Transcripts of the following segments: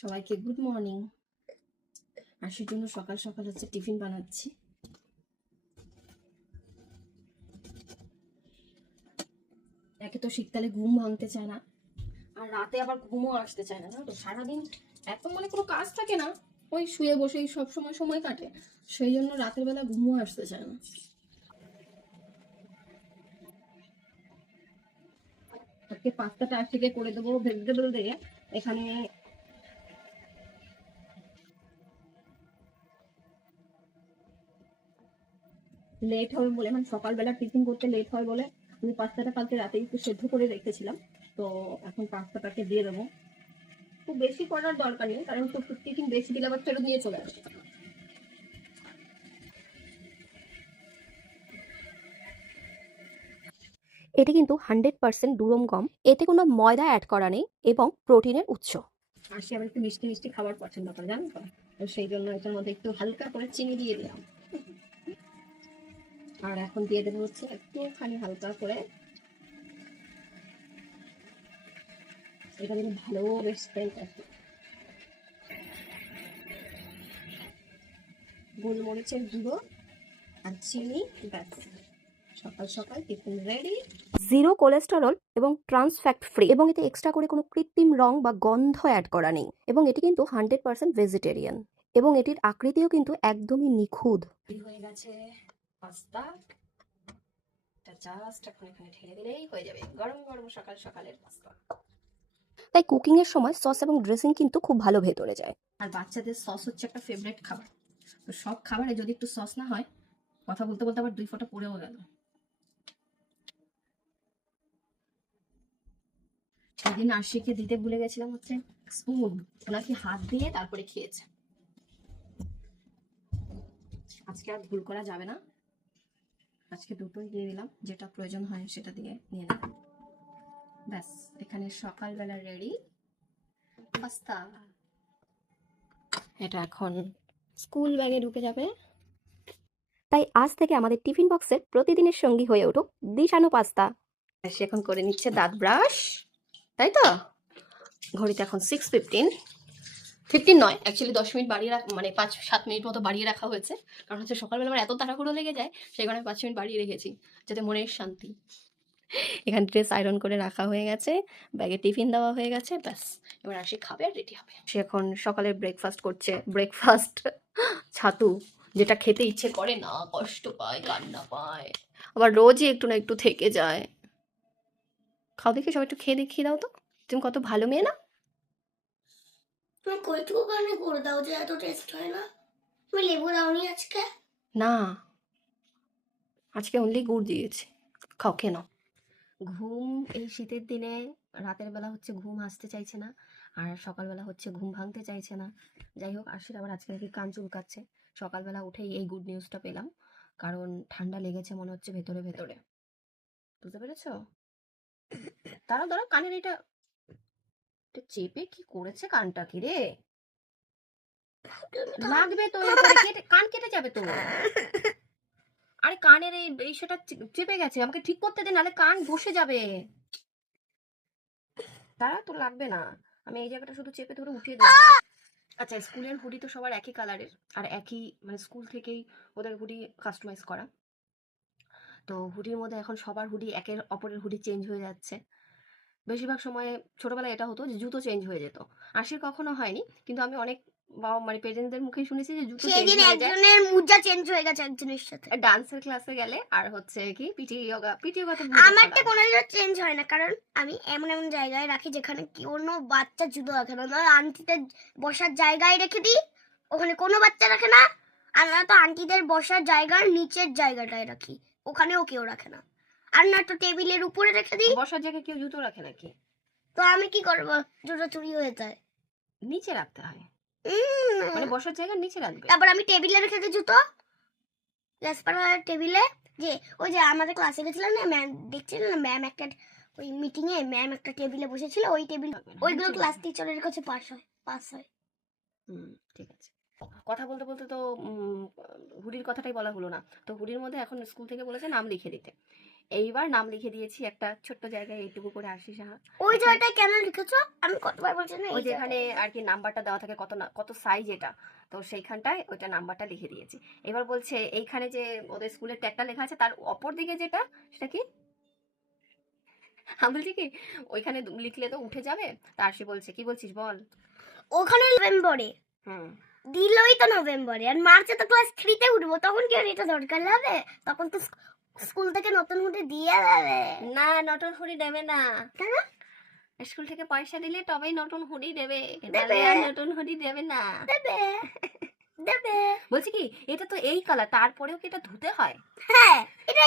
সবাইকে good morning. আর সেই জন্য সকাল সকাল হচ্ছে টিফিন বানাচ্ছি। একে তো শীতকালে ঘুম ভাঙতে চায় না, আর রাতে আবার ঘুমও আসতে চায় না। জানো তো, সারাদিন এত কোনো কাজ থাকে না, ওই শুয়ে বসেই সব সময় সময় কাটে। সেই জন্য রাতের বেলা ঘুমও আসতে চায় না। আজকে পাস্তাটা থেকে করে দেবো ভেজিটেবল দিয়ে। এখানে লেট হবে বলে, মানে সকালবেলা টিফিন করতে লেট হয় বলে আমি পাস্তাটা কালকে রাতে একটু সেদ্ধ করে রেখেছিলাম। তো এখন পাস্তাটাকে দিয়ে দেবো। খুব বেশি করার দরকার নেই, কারণ খুব টিফিন বেশি দিলে আবার ফেরত নিয়ে চলে আসে। এটি কিন্তু 100% দুরম গম, এতে কোনো ময়দা অ্যাড করা নেই এবং প্রোটিনের উৎস। আর সে আবার একটু মিষ্টি মিষ্টি খাবার পছন্দ করে, জানো তো। তো সেই জন্য এটার মধ্যে একটু হালকা করে চিনি দিয়ে দিলাম। আর এখন দিয়ে দেবো হচ্ছে একটুখানি হালকা করে, এটা কিন্তু ভালো বেশ স্মেল আসবে, গোলমরিচের গুঁড়ো আর চিনি। ব্যাস, সকাল সকাল টিফিন রেডি। জিরো কোলেস্টেরল এবং ট্রান্স ফ্যাট ফ্রি, এবং এতে এক্সট্রা করে কোনো কৃত্রিম রং বা গন্ধ অ্যাড করা নেই, এবং এটি কিন্তু 100% ভেজিটেরিয়ান, এবং এটির আকৃতিও কিন্তু একদমই নিখুঁত। হয়ে গেছে পাস্তা, জাস্ট এখন এখানে ঢেলে দিলেই হয়ে যাবে গরম গরম সকাল সকালের পাস্তা। তাই কুকিং এর সময় সস এবং ড্রেসিং কিন্তু খুব ভালো ভেতরে যায়। আর বাচ্চাদের সস হচ্ছে একটা ফেভারিট খাবার। তো সব খাবারে যদি একটু সস না হয়, কথা বলতে বলতে আবার 2 ফোঁটা পড়েও গেল। সেদিন আশিকে দিতে ভুলে গেছিলাম হচ্ছে স্পুন, ওনাকে হাত দিয়ে তারপরে খেয়েছে। আজকে আর ভুল করা যাবে না, আজকে দুটোই দিয়ে দিলাম, যেটা প্রয়োজন হয় সেটা দিয়ে নিয়ে নেব। ব্যাস, এখানে সকালবেলা রেডি পাস্তা। এটা এখন স্কুল ব্যাগে ঢুকে যাবে। তাই আজ থেকে আমাদের টিফিন বক্সের প্রতিদিনের সঙ্গী হয়ে উঠুক দিশানো পাস্তা। সে এখন করে নিচ্ছে দাঁত ব্রাশ, তাই তো। ঘড়িতে এখন 6:15, 15 নয় অ্যাকচুয়ালি 10 মিনিট বাড়িয়ে মানে 5-7 মিনিট মতো বাড়িয়ে রাখা হয়েছে। কারণ হচ্ছে সকালবেলা আমার এত তাড়াহুড়ো লেগে যায়, সেই কারণে 5 মিনিট বাড়িয়ে রেখেছি, যাতে মনের শান্তি। এখানে ড্রেস আয়রন করে রাখা হয়ে গেছে, ব্যাগে টিফিন দেওয়া হয়ে গেছে। ব্যাস, এবার আসি খাবে আর রেডি হবে। সে এখন সকালে ব্রেকফাস্ট করছে। ব্রেকফাস্ট ছাতু, যেটা খেতে ইচ্ছে করে না, কষ্ট পায়, কান্না পায়, আবার রোজই একটু না একটু থেকে যায়। খাও দেখি, সবাই একটু খেয়ে দেখিয়ে দাও তো, তুমি কত ভালো মেয়ে না। তুমি কইটুকু কারণে করে দাও যে এত টেস্ট হয় না। তুমি লেবু দাওনি আজকে? না, আজকে অনলি গুড় দিয়েছি, খাও খেয়ে নাও। ঘুম এই শীতের দিনে রাতের বেলা হচ্ছে ঘুম আসতে চাইছে না, আর সকালবেলা হচ্ছে ঘুম ভাঙতে চাইছে না। যাই হোক, আশির আবার আজকে নাকি কান চুলকাচ্ছে। সকালবেলা উঠেই এই গুড নিউজটা পেলাম, কারণ ঠান্ডা লেগেছে মনে হচ্ছে ভেতরে ভেতরে। বুঝতে পেরেছো? দাঁড়াও দাঁড়াও, কানের এটা চেপে কি করেছে কানটা, কি রে? লাগবে তো, এরপরে কেটে কান কেটে যাবে তো। আরে কানের এই সেটা চেপে গেছে, আমাকে ঠিক করতে দে, নাহলে কান বসে যাবে। তারা তো লাগবে না, আমি এই জায়গাটা শুধু চেপে ধরে উঠিয়ে দেবো। আচ্ছা, স্কুলের হুডি তো সবার একই কালারের, আর একই মানে স্কুল থেকেই ওদের হুডি কাস্টমাইজ করা। তো হুডির মধ্যে এখন সবার হুডি একের অপরের হুডি চেঞ্জ হয়ে যাচ্ছে। বেশিরভাগ সময়ে ছোটবেলায় এটা হতো যে জুতো চেঞ্জ হয়ে যেত, আশির কখনো হয়নি, কিন্তু আমি অনেক বাবা মানে পেরেন্টসদের মুখেই শুনেছি যে জুতো চেঞ্জ সেদিন হয়ে যায়। একজনের মুজা চেঞ্জ হয়ে গেছে একজনের সাথে। ডান্সের ক্লাসে গেলে, আর হচ্ছে কি পিটি যোগা তো আমারটা কোনো চেঞ্জ হয় না, কারণ আমি এমন এমন জায়গায় রাখি যেখানে কোনো বাচ্চা জুতো রাখে না। ধর আন্টিদের বসার জায়গায় রেখে দিই, ওখানে কোনো বাচ্চা রাখে না। আর না তো আন্টিদের বসার জায়গার নিচের জায়গাটায় রাখি, ওখানেও কেউ রাখে না। আর না তো টেবিলের উপরে রেখে দিই। বসার জায়গায় কেউ জুতো রাখে নাকি? তো আমি কি করবো, জুতো চুরি হয়ে যায়। নিচে রাখতে হয়, মানে বসার জায়গার নিচে রাখবে। তারপর আমি টেবিলে রেখে দিই জুতো, টেবিলে। যে ওই যে আমাদের ক্লাসে গেছিলাম না, ম্যাম দেখছিল না, ম্যাম একটা ওই মিটিং এ ম্যাম একটা টেবিলে বসেছিল, ওই টেবিল ওইগুলো ক্লাস টিচারের কাছে পাস হয়। ঠিক আছে। কথা বলতে বলতে তো হুডির কথাটাই বলা হলো না। তো হুডির মধ্যে এখন স্কুল থেকে বলেছে নাম লিখে দিতে। এইবার নাম লিখে দিয়েছি একটা ছোট্ট জায়গায় এইটুকু করে আরশি সাহা। ওই জায়গাটা কেন লিখেছো? আমি কতবার বলছি না ওই যেখানে আর কি নাম্বারটা দেওয়া থাকে, কত সাইজ এটা, তো সেইখানটায় ওইটা নাম্বারটা লিখে দিয়েছি। এবার বলছে এইখানে যে ওদের স্কুলের ট্যাগটা লেখা আছে তার অপর দিকে যেটা, সেটা কি আমি বলছি কি ওইখানে লিখলে তো উঠে যাবে। তা আরশি বলছে কি বলছিস বল। ওখানে নভেম্বরে হুম, দিলই তো নভেম্বরে, আর মার্চে তো ক্লাস 3-তে উঠবো, তখন কি আর এটা দরকার হবে? তখন তো স্কুল থেকে নতুন হুডি দিয়ে দেবে। না নতুন হুডি দেবে না, কেন? স্কুল থেকে পয়সা দিলে তবেই নতুন হুডি দেবে, দেবে। নাহলে আর নতুন হুডি দেবে না। দেবে দেবে। বলছি কি এটা তো এই কালার, তারপরেও কি এটা ধুতে হয়? হ্যাঁ, এটা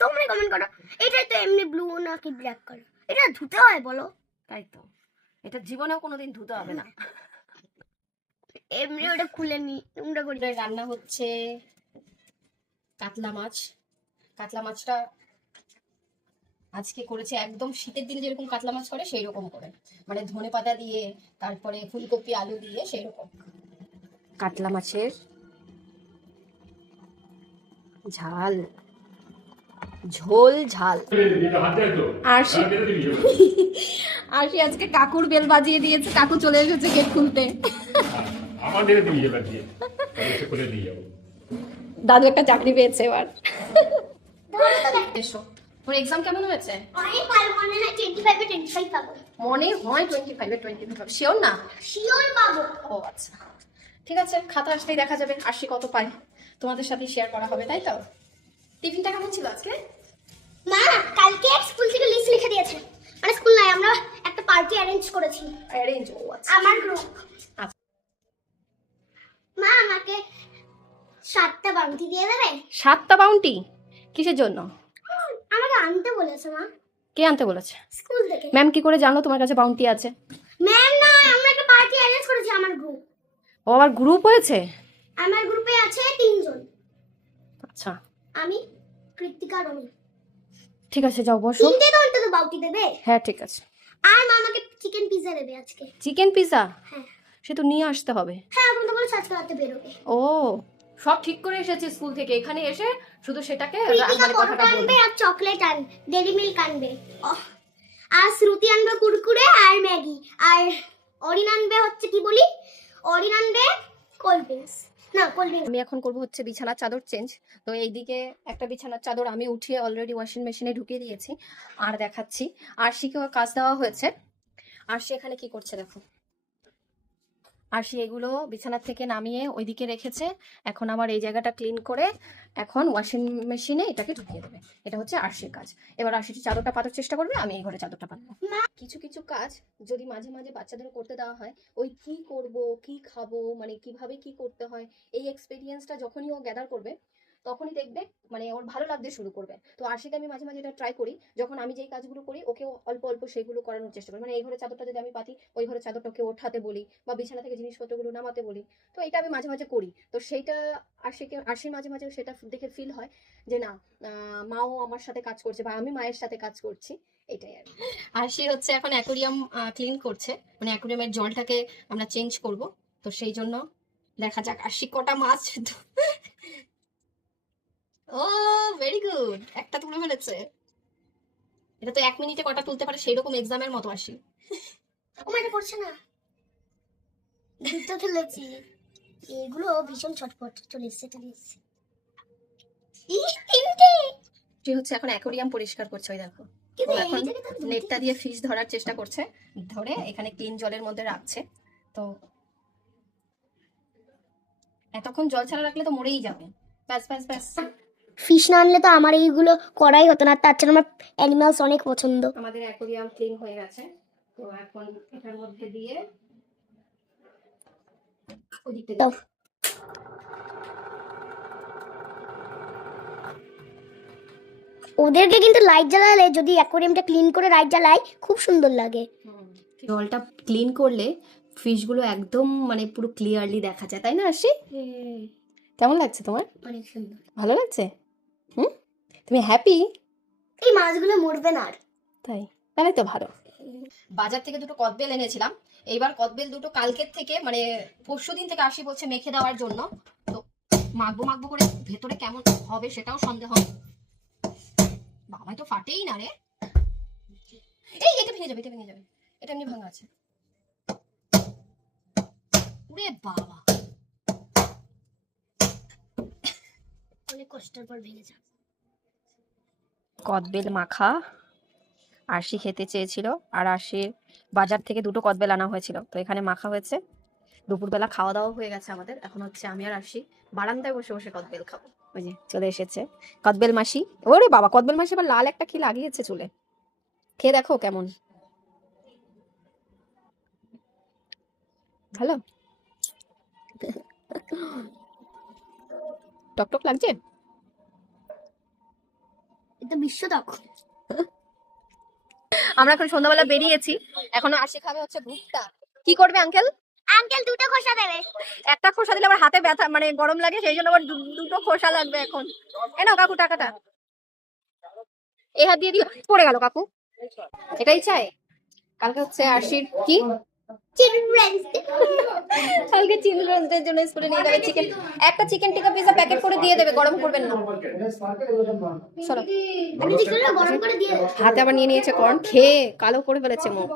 তোমরা কমেন্ট করো, এটাই তো এমনি ব্লু নাকি ব্ল্যাক কালার, এটা ধুতে হয় বলো? তাই তো, এটা জীবনেও কোনোদিন ধুতে হবে না। এমনি ওটা খুলে নি তোমরা করি। রান্না হচ্ছে কাতলা মাছ। কাতলা মাছটা আজকে করেছে একদম শীতের দিনে যেরকম কাতলা মাছ করে সেই রকম করে, মানে ধনেপাতা দিয়ে, তারপরে ফুলকপি আলু দিয়ে সেই রকম কাতলা মাছের ঝাল, ঝোল ঝাল। আরশি আরশি আজকে কাকুর বেল বাজিয়ে দিয়েছে, কাকু চলে এসেছে গেট খুলতে। দাদু একটা চাকরি পেয়েছে এবার। এসো, তোর এক্সাম কেমন হয়েছে? অনেক ভালো, মনে হয় 25-এ 25 পাবো। মনে হয় 25-এ 25 শিওর না? শিওর পাবো। ও আচ্ছা, ঠিক আছে, খাতা আসলেই দেখা যাবে আরশি কত পায়, তোমাদের সাথে শেয়ার করা হবে, তাই তো? টিফিনটা কেমন ছিল আজকে? মা কালকে স্কুল থেকে লিস্ট লিখে দিয়েছে, মানে স্কুল নাই, আমরা একটা পার্টি অ্যারেঞ্জ করেছি অ্যারেঞ্জ, ও আচ্ছা। আমার গ্রুপ। আচ্ছা। মা আমাকে 7টা বাউন্টি দিয়ে দেবে? 7টা বাউন্টি? কিসের জন্য? আমাকে আনতে বলেছে মা, কে আনতে বলেছে? স্কুল থেকে। ম্যাম কি করে জানো তোমার কাছে বাউন্টি আছে? ম্যাম না, আমরা একটা পার্টি অ্যারেঞ্জ করেছি আমার গ্রুপ। ও আবার গ্রুপ হয়েছে? আমার গ্রুপে আছে 3 জন, আচ্ছা আমি, কৃতিকা, রমি। ঠিক আছে, যাও বসো। 3টে তো অন্তত বাউটি দেবে। হ্যাঁ ঠিক আছে। আর মা আমাকে চিকেন পিৎজা দেবে আজকে। Chicken pizza? হ্যাঁ সে তো নিয়ে আসতে হবে। হ্যাঁ, এখন তো বলেছে আজকে রাতে বেরোবে। ও সব ঠিক করে এসেছে স্কুল থেকে, এখানে এসে শুধু সেটাকে কৃতিকা মানে কথাটা পটেটো আনবে বলবে। আর চকলেট আনবে, ডেরি মিল্ক আনবে। আর শ্রুতি আনবে কুরকুরে আর ম্যাগি, আর অরিন আনবে হচ্ছে কি বলি, অরিন আনবে কোল্ড ড্রিঙ্কস, না কোল্ড ড্রিঙ্কস। আমি এখন করব হচ্ছে বিছানার চাদর চেঞ্জ। তো এইদিকে একটা বিছানার চাদর আমি উঠিয়ে অলরেডি ওয়াশিং মেশিনে ঢুকিয়ে দিয়েছি, আর দেখাচ্ছি আরশিকেও কাজ দেওয়া হয়েছে। আরশি এখানে কি করছে দেখো, আরশি এগুলো বিছানার থেকে নামিয়ে ওইদিকে রেখেছে, এখন আমার এই জায়গাটা ক্লিন করে এখন ওয়াশিং মেশিনে এটাকে ঢুকিয়ে দেবে। এটা হচ্ছে আরশির কাজ। এবার আরশি চাদরটা পাতার চেষ্টা করবে, আমি এই ঘরে চাদরটা পাতবো। কিছু কিছু কাজ যদি মাঝে মাঝে বাচ্চাদের করতে দেওয়া হয়, ওই কি করব কি খাবো মানে কিভাবে কি করতে হয়, এই এক্সপেরিয়েন্সটা যখনই ও গ্যাদার করবে তখনই দেখবে মানে ওর ভালো লাগতে শুরু করবে। তো আরশিকে আমি মাঝে মাঝে এটা ট্রাই করি, যখন আমি যেই কাজগুলো করি ওকেও অল্প অল্প সেগুলো করানোর চেষ্টা করি। মানে এই ঘরে চাদরটা যদি আমি পাতি, ওই ঘরে চাদরটা ওকে ওঠাতে বলি বা বিছানা থেকে জিনিসপত্রগুলো নামাতে বলি, তো এটা আমি মাঝে মাঝে করি। তো সেইটা আরশির মাঝে মাঝে সেটা দেখে ফিল হয় যে না, মাও আমার সাথে কাজ করছে বা আমি মায়ের সাথে কাজ করছি, এটাই আর কি। আরশি হচ্ছে এখন অ্যাকোরিয়াম ক্লিন করছে, মানে অ্যাকোরিয়ামের জলটাকে আমরা চেঞ্জ করব, তো সেই জন্য দেখা যাক আরশি কটা মাছ। ও ভেরি গুড, একটা তুলে ফেলেছে। এটা তো 1 মিনিটে কটা তুলতে পারে সেই রকম এক্সামের মতো আসি। ও এটা করছে না, দুটো তুলেছি, এগুলো ভীষণ ছটফট। চলে এসছে সে হচ্ছে এখন অ্যাকোরিয়াম পরিষ্কার করছে, ওই দেখো কিন্তু ও এখন এই জায়গাটা দুটো নেটটা দিয়ে ফিশ ধরার চেষ্টা করছে, ধরে এখানে ক্লিন জলের মধ্যে রাখছে। তো এতক্ষণ জল ছাড়া রাখলে তো মরেই যাবে। ব্যাস ব্যাস ব্যাস, ফিশ না আনলে তো আমার এইগুলো করাই হতো না, তার জন্য আমার অ্যানিমালস অনেক পছন্দ। আমাদের অ্যাকোরিয়াম ক্লিন হয়ে গেছে। তো এখন এটার মধ্যে দিয়ে ওদিকটা দাও। ওদেরকে কিন্তু লাইট জ্বালালে, যদি অ্যাকোরিয়ামটা ক্লিন করে লাইট জ্বালাই, খুব সুন্দর লাগে। জলটা ক্লিন করলে ফিশগুলো একদম মানে পুরো ক্লিয়ারলি দেখা যায়, তাই না আরশি? কেমন লাগছে তোমার? অনেক সুন্দর। ভালো লাগছে? তুমি হ্যাপি? এই মাছগুলো মরবে না আর। তাই? তাহলে তো ভালো। বাজার থেকে দুটো কদবেল এনেছিলাম, এইবার কদবেল দুটো কালকের থেকে মানে পরশুদিন থেকে আরশি বলছে মেখে দেওয়ার জন্য। তো মাখবো মাখবো করে ভেতরে কেমন হবে সেটাও সন্দেহ। বাবা তো ফাটেই না রে। এই এটা ভেঙে যাবে, এটা ভেঙে যাবে, এটা এমনি ভাঙা আছে। ওরে বাবা, অনেক কষ্টের পর ভেঙে যায়। কদবেল মাখা আরশি খেতে চেয়েছিল, আর আরশির বাজার থেকে 2টো কদবেল আনা হয়েছিল, তো এখানে মাখা হয়েছে। দুপুরবেলা খাওয়া দাওয়া হয়ে গেছে আমাদের, এখন হচ্ছে আমি আর আরশি বারান্দায় বসে বসে কদবেল খাবো। ওই যে চলে এসেছে কদবেল মাসি। ওরে বাবা, কদবেল মাসি আবার লাল একটা কি লাগিয়েছে চুলে, খেয়ে দেখো কেমন। ভালো টকটক লাগছে। এটা বিশ্বদক। আমরা এখন সন্ধ্যাবেলা বেরিয়েছি, এখনো আরশি খাবে হচ্ছে ভুট্টা। কি করবে আঙ্কেল? আঙ্কেল 2টো খোসা দেবে। একটা খোসা দিলে আবার হাতে ব্যথা, মানে গরম লাগে, সেই জন্য আবার দুটো খোসা লাগবে এখন। এ নাও কাকু টাকাটা, এই হাত দিয়ে দিও। পড়ে গেল কাকু। এটাই চাই। কালকে হচ্ছে আরশির কি, চিলড্রেন্স ডে। কালকে চিলড্রেন্স ডে জন্য স্কুলে নিয়ে যাবে চিকেন। একটা চিকেন টিকা পিজা প্যাকেট করে দিয়ে দেবে, গরম করবেন না। চলো, আমি চিকেনটা গরম করে দিয়ে দেব। হাতে আবার নিয়ে নিয়েছে কর্ন, খেয়ে কালো করে ফেলেছে মুখ।